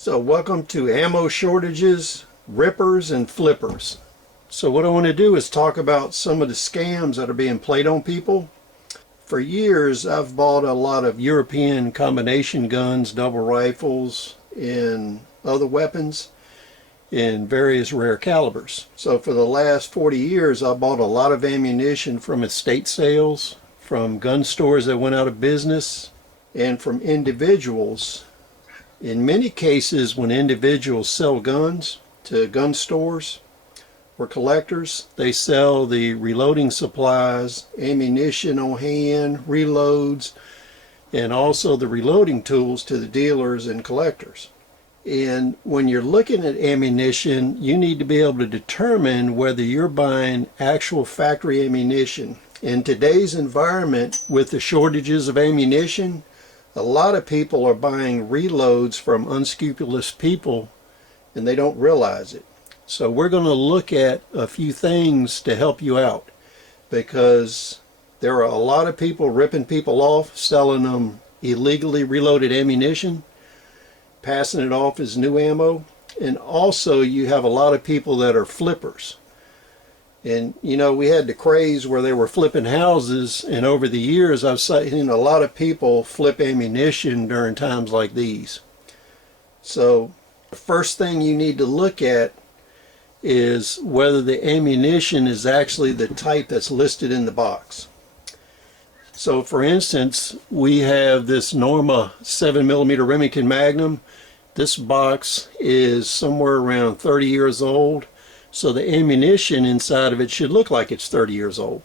So welcome to ammo shortages, rippers, and flippers. So what I want to do is talk about some of the scams that are being played on people. For years I've bought a lot of European combination guns, double rifles, and other weapons in various rare calibers. So for the last 40 years I bought a lot of ammunition from estate sales, from gun stores that went out of business, and from individuals. In many cases, when individuals sell guns to gun stores or collectors, they sell the reloading supplies, ammunition on hand, reloads, and also the reloading tools to the dealers and collectors. And when you're looking at ammunition, you need to be able to determine whether you're buying actual factory ammunition. In today's environment, with the shortages of ammunition, a lot of people are buying reloads from unscrupulous people and they don't realize it. So we're going to look at a few things to help you out, because there are a lot of people ripping people off, selling them illegally reloaded ammunition, passing it off as new ammo, and also you have a lot of people that are flippers. And you know, we had the craze where they were flipping houses, and over the years I've seen a lot of people flip ammunition during times like these. So the first thing you need to look at is whether the ammunition is actually the type that's listed in the box. So for instance, we have this Norma 7mm Remington Magnum. This box is somewhere around 30 years old. So the ammunition inside of it should look like it's 30 years old.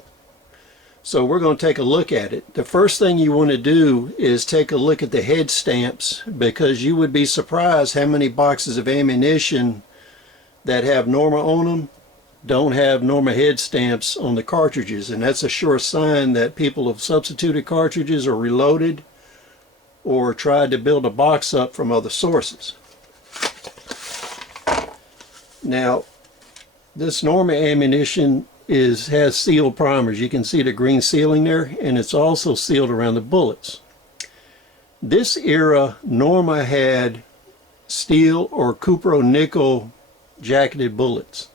So we're going to take a look at it. The first thing you want to do is take a look at the head stamps, because you would be surprised how many boxes of ammunition that have Norma on them don't have Norma head stamps on the cartridges, and that's a sure sign that people have substituted cartridges or reloaded or tried to build a box up from other sources. Now, this Norma ammunition has sealed primers. You can see the green sealing there, and it's also sealed around the bullets. This era, Norma had steel or cupro nickel jacketed bullets.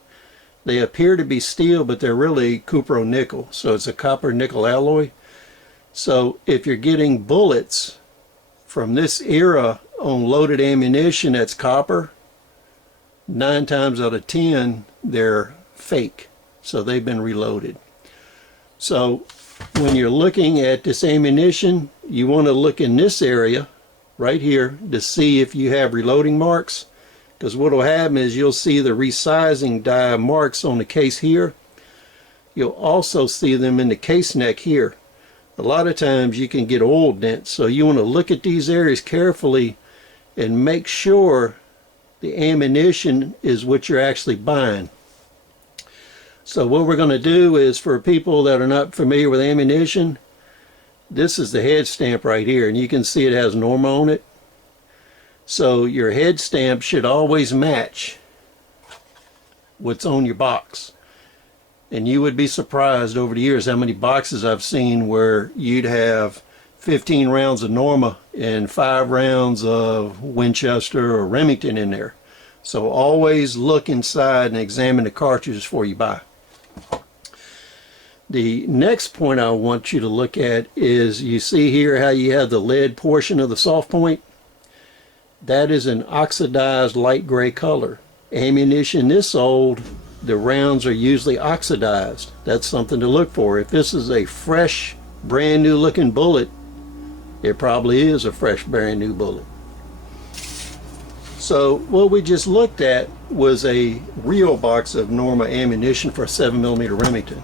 They appear to be steel, but they're really cupro nickel, so it's a copper nickel alloy. So if you're getting bullets from this era on loaded ammunition that's copper, 9 times out of 10 they're fake, so they've been reloaded. So when you're looking at this ammunition, you want to look in this area right here to see if you have reloading marks, because what will happen is you'll see the resizing die marks on the case here. You'll also see them in the case neck here. A lot of times you can get oil dents, so you want to look at these areas carefully and make sure the ammunition is what you're actually buying. So what we're going to do is, for people that are not familiar with ammunition, this is the head stamp right here, and you can see it has Norma on it. So your head stamp should always match what's on your box. And you would be surprised over the years how many boxes I've seen where you'd have 15 rounds of Norma and 5 rounds of Winchester or Remington in there. So always look inside and examine the cartridges before you buy. The next point I want you to look at is, you see here how you have the lead portion of the soft point? That is an oxidized light gray color. Ammunition this old, the rounds are usually oxidized. That's something to look for. If this is a fresh, brand new looking bullet, it probably is a fresh, brand new bullet. So what we just looked at was a real box of Norma ammunition for 7mm Remington.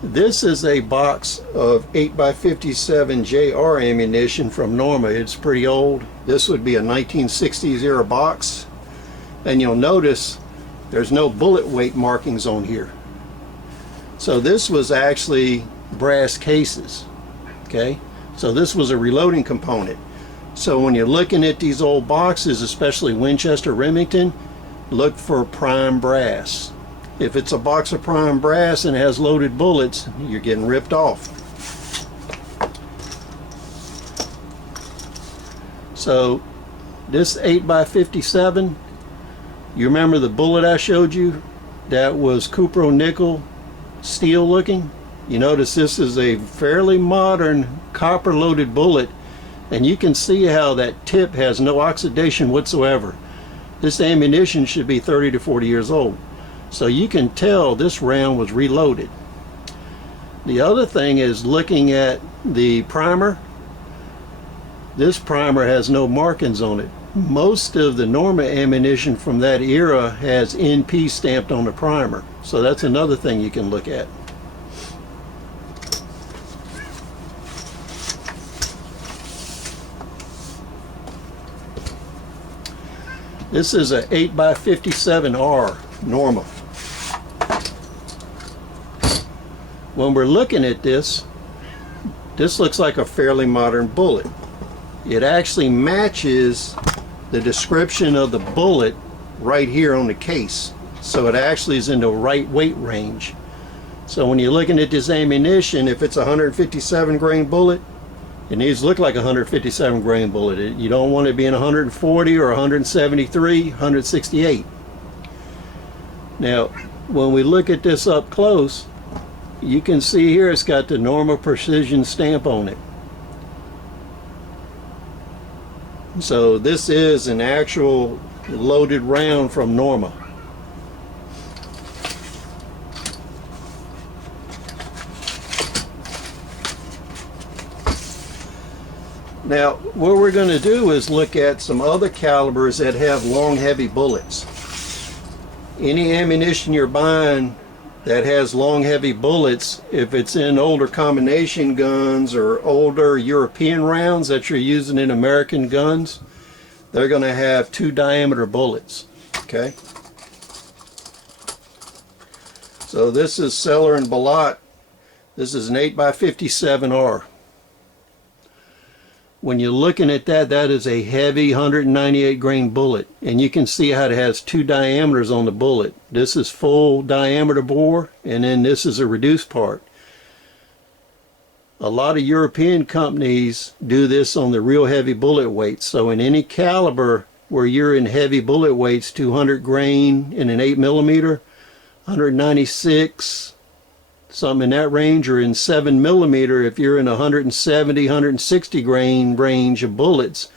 This is a box of 8x57 JR ammunition from Norma. It's pretty old. This would be a 1960s era box, and you'll notice there's no bullet weight markings on here. So this was actually brass cases. Okay, so this was a reloading component. So when you're looking at these old boxes, especially Winchester, Remington, look for prime brass. If it's a box of prime brass and it has loaded bullets, you're getting ripped off. So This 8x57, you remember the bullet I showed you? That was cupro nickel steel looking. You notice this is a fairly modern copper loaded bullet, and you can see how that tip has no oxidation whatsoever. This ammunition should be 30 to 40 years old. So you can tell this round was reloaded. The other thing is looking at the primer. This primer has no markings on it. Most of the Norma ammunition from that era has NP stamped on the primer. So that's another thing you can look at. This is a 8x57R Norma. When we're looking at this, this looks like a fairly modern bullet. It actually matches the description of the bullet right here on the case. So it actually is in the right weight range. So when you're looking at this ammunition, if it's a 157 grain bullet, it needs to look like a 157 grain bullet. You don't want it being 140 or 173, 168. Now, when we look at this up close, you can see here it's got the Norma Precision stamp on it. So this is an actual loaded round from Norma. Now, what we're going to do is look at some other calibers that have long, heavy bullets. Any ammunition you're buying that has long, heavy bullets, if it's in older combination guns or older European rounds that you're using in American guns, they're going to have 2 diameter bullets. Okay. So this is Seller and Ballat. This is an 8x57R. When you're looking at that, that is a heavy 198 grain bullet, and you can see how it has 2 diameters on the bullet. This is full diameter bore, and then this is a reduced part. A lot of European companies do this on the real heavy bullet weights. So in any caliber where you're in heavy bullet weights, 200 grain in an 8mm, 196, something in that range, or in 7mm if you're in 170, 160 grain range of bullets.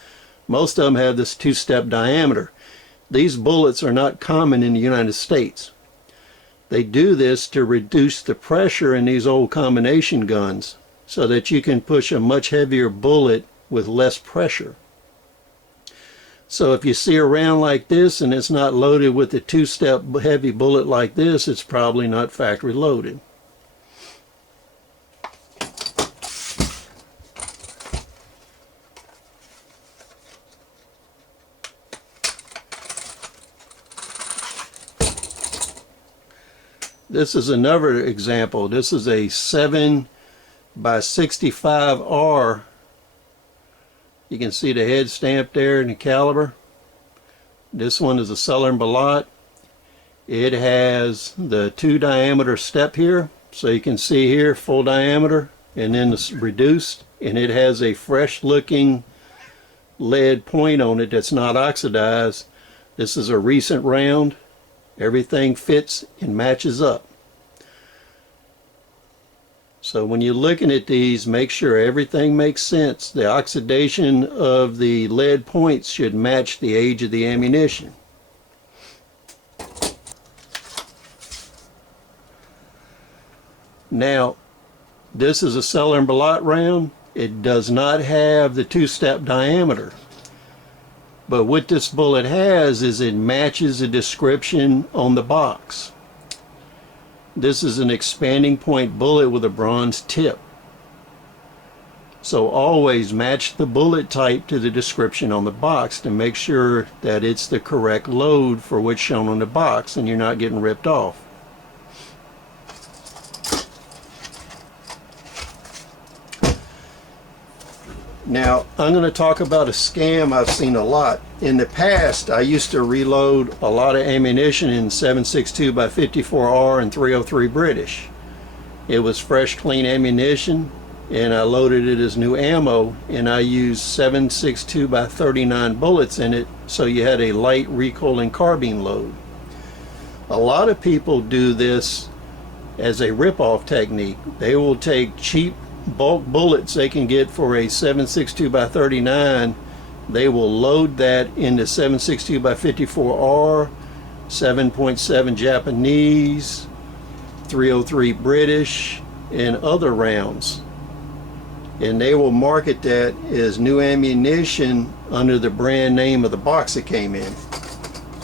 Most of them have this 2-step diameter. These bullets are not common in the United States. They do this to reduce the pressure in these old combination guns so that you can push a much heavier bullet with less pressure. So if you see a round like this and it's not loaded with a 2-step heavy bullet like this, it's probably not factory loaded. This is another example. This is a 7x65R. You can see the head stamped there and the caliber. This one is a Seller and Ballat. It has the 2 diameter step here. So you can see here full diameter and then it's reduced. And it has a fresh looking lead point on it that's not oxidized. This is a recent round. Everything fits and matches up. So when you're looking at these, make sure everything makes sense. The oxidation of the lead points should match the age of the ammunition. Now, this is a Seller and Ballat round. It does not have the 2-step diameter. But what this bullet has is it matches the description on the box. This is an expanding point bullet with a bronze tip. So always match the bullet type to the description on the box to make sure that it's the correct load for what's shown on the box and you're not getting ripped off. Now, I'm going to talk about a scam I've seen a lot. In the past, I used to reload a lot of ammunition in 7.62x54R and 303 British. It was fresh, clean ammunition. and I loaded it as new ammo, and I used 7.62 by 39 bullets in it, so you had a light recoiling carbine load. A lot of people do this as a rip-off technique. They will take cheap bulk bullets they can get for a 7.62 by 39. They will load that into 7.62 by 54R, 7.7 Japanese, 303 British, and other rounds. And they will market that as new ammunition under the brand name of the box it came in.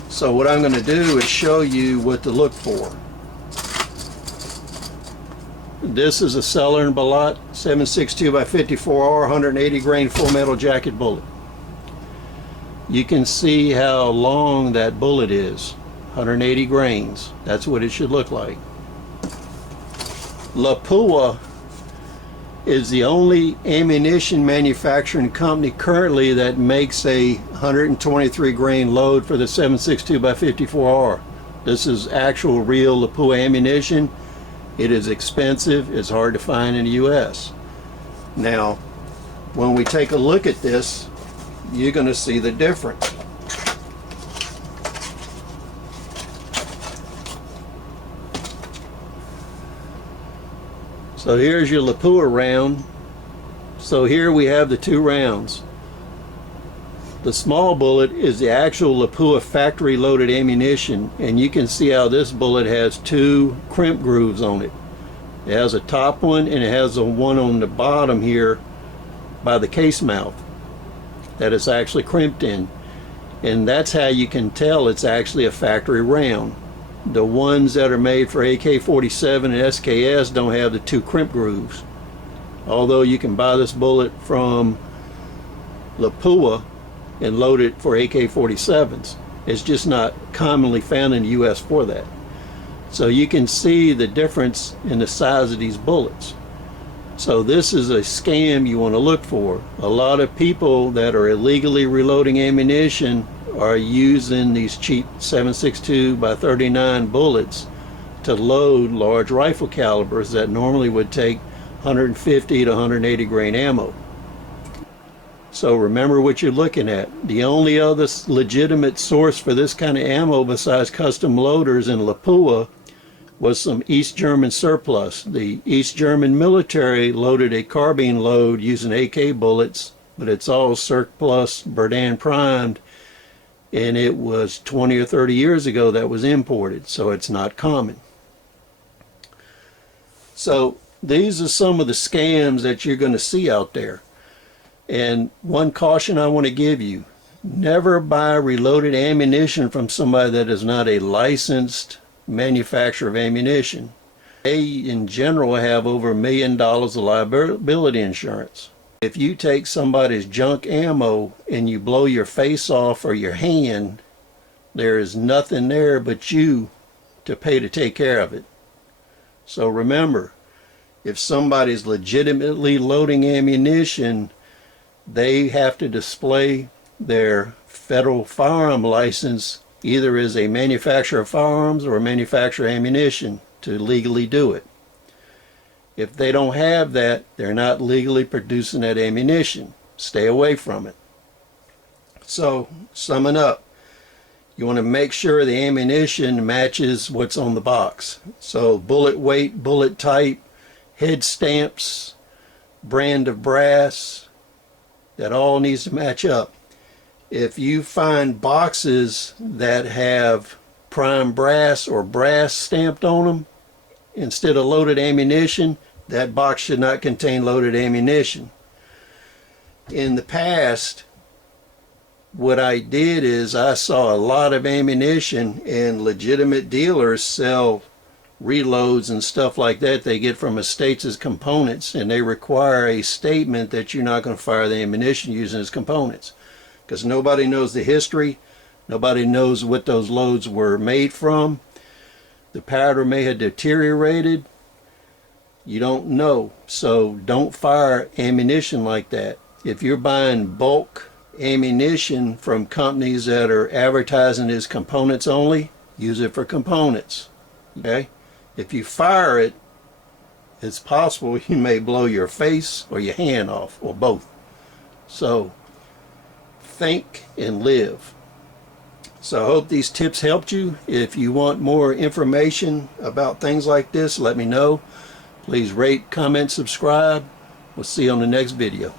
So what I'm going to do is show you what to look for. This is a Seller and Balat 7.62 by 54R 180 grain full metal jacket bullet. You can see how long that bullet is. 180 grains. That's what it should look like. Lapua is the only ammunition manufacturing company currently that makes a 123 grain load for the 7.62 by 54R. This is actual real Lapua ammunition. It is expensive. It's hard to find in the US. Now, when we take a look at this, you're going to see the difference. So here's your Lapua round. So here we have the two rounds. The small bullet is the actual Lapua factory loaded ammunition, and you can see how this bullet has two crimp grooves on it. It has a top one and it has a one on the bottom here by the case mouth that it's actually crimped in, and that's how you can tell it's actually a factory round. The ones that are made for AK-47 and SKS don't have the two crimp grooves. Although you can buy this bullet from Lapua and load it for AK-47s. It's just not commonly found in the US for that. So you can see the difference in the size of these bullets. So this is a scam you want to look for. A lot of people that are illegally reloading ammunition are using these cheap 7.62 by 39 bullets to load large rifle calibers that normally would take 150 to 180 grain ammo. So remember what you're looking at. The only other legitimate source for this kind of ammo besides custom loaders in Lapua was some East German surplus. The East German military loaded a carbine load using AK bullets, but it's all surplus Berdan primed, and it was 20 or 30 years ago that was imported, so it's not common. So these are some of the scams that you're going to see out there. And one caution I want to give you: never buy reloaded ammunition from somebody that is not a licensed manufacturer of ammunition. They in general have over $1 million of liability insurance. If you take somebody's junk ammo and you blow your face off or your hand, there is nothing there but you to pay to take care of it. So remember, if somebody's legitimately loading ammunition, they have to display their federal firearm license either as a manufacturer of firearms or a manufacturer of ammunition to legally do it. If they don't have that, they're not legally producing that ammunition. Stay away from it. So, summing up, you want to make sure the ammunition matches what's on the box. So, bullet weight, bullet type, head stamps, brand of brass, that all needs to match up. If you find boxes that have prime brass or brass stamped on them instead of loaded ammunition, that box should not contain loaded ammunition. In the past, what I did is I saw a lot of ammunition, and legitimate dealers sell reloads and stuff like that they get from estates as components, and they require a statement that you're not going to fire the ammunition using as components, because nobody knows the history. Nobody knows what those loads were made from. The powder may have deteriorated. You don't know. So don't fire ammunition like that. If you're buying bulk ammunition from companies that are advertising as components only, use it for components. Okay? If you fire it, it's possible you may blow your face or your hand off, or both. So think and live. So I hope these tips helped you. If you want more information about things like this, let me know. Please rate, comment, subscribe. We'll see you on the next video.